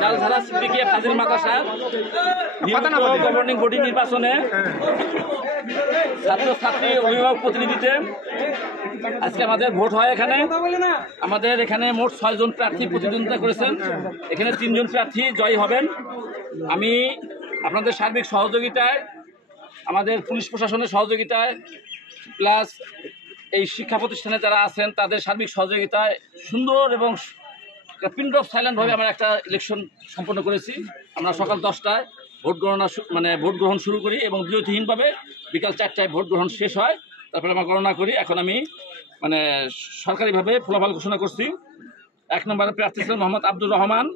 জালধারা সিদ্দিকিয়া ফাজিল মাদ্রাসার governing body নির্বাচনে ছাত্রছাত্রী অভিভাবক প্রতিনিধিতে আজকে আমাদের ভোট হয়। আমাদের এখানে মোট 6 জন প্রার্থী প্রতিদ্বন্দ্বিতা করেছেন। এখানে 3 জন প্রার্থী জয়ী হবেন। আমি আপনাদের সার্বিক সহযোগিতায়, আমাদের পুলিশ প্রশাসনের সহযোগিতায়, প্লাস এই শিক্ষা প্রতিষ্ঠানে যারা আছেন তাদের সার্বিক সহযোগিতায় সুন্দর এবং পিন ড্রপ সাইলেন্টভাবে আমরা একটা ইলেকশন সম্পন্ন করেছি। আমরা সকাল 10টায় ভোট গ্রহণ শুরু করি এবং বিরতিহীনভাবে বিকাল 4টায় ভোট গ্রহণ শেষ হয়। তারপরে আমরা গণনা করি। এখন আমি সরকারিভাবে ফলাফল ঘোষণা করছি। 1 নম্বরে প্রার্থী ছিলেন মোহাম্মদ আব্দুর রহমান,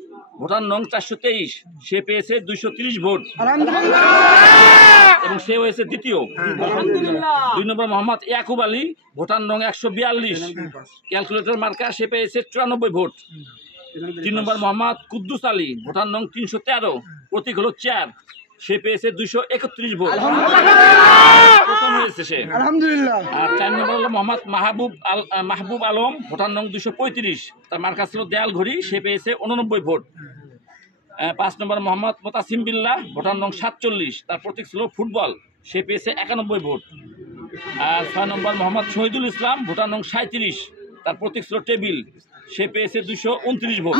ভোটার নং 423। সে পেয়েছে 230 ভোট এবং সে হয়েছে দ্বিতীয়। 2 নম্বর মোহাম্মদ ইয়াকুব আলী, ভোটার নং 142, ক্যালকুলেটর মার্কা, সে পেয়েছে 94 ভোট। 3 নম্বর মোহাম্মদ কুদ্দুস আলী, ভোটার নং 313, প্রতীক হলো চেয়ার, সে পেয়েছে 231 ভোট, প্রথম হয়েছে সে, আলহামদুলিল্লাহ। আর 4 নম্বর হলো মোহাম্মদ মাহবুব আলম, ভোটার নং 235, তার মার্কা ছিল দেয়াল ঘড়ি, সে পেয়েছে 89 ভোট। 5 নম্বর মোহাম্মদ মোতাসিম বিল্লাহ, ভোটার নং 47, তার প্রতীক ছিল ফুটবল, সে পেয়েছে 91 ভোট। আর 6 নম্বর মোহাম্মদ শহীদুল ইসলাম, ভোটার নং 37, তার প্রতীক ছিল টেবিল, সে পেয়েছে 229 ভোট।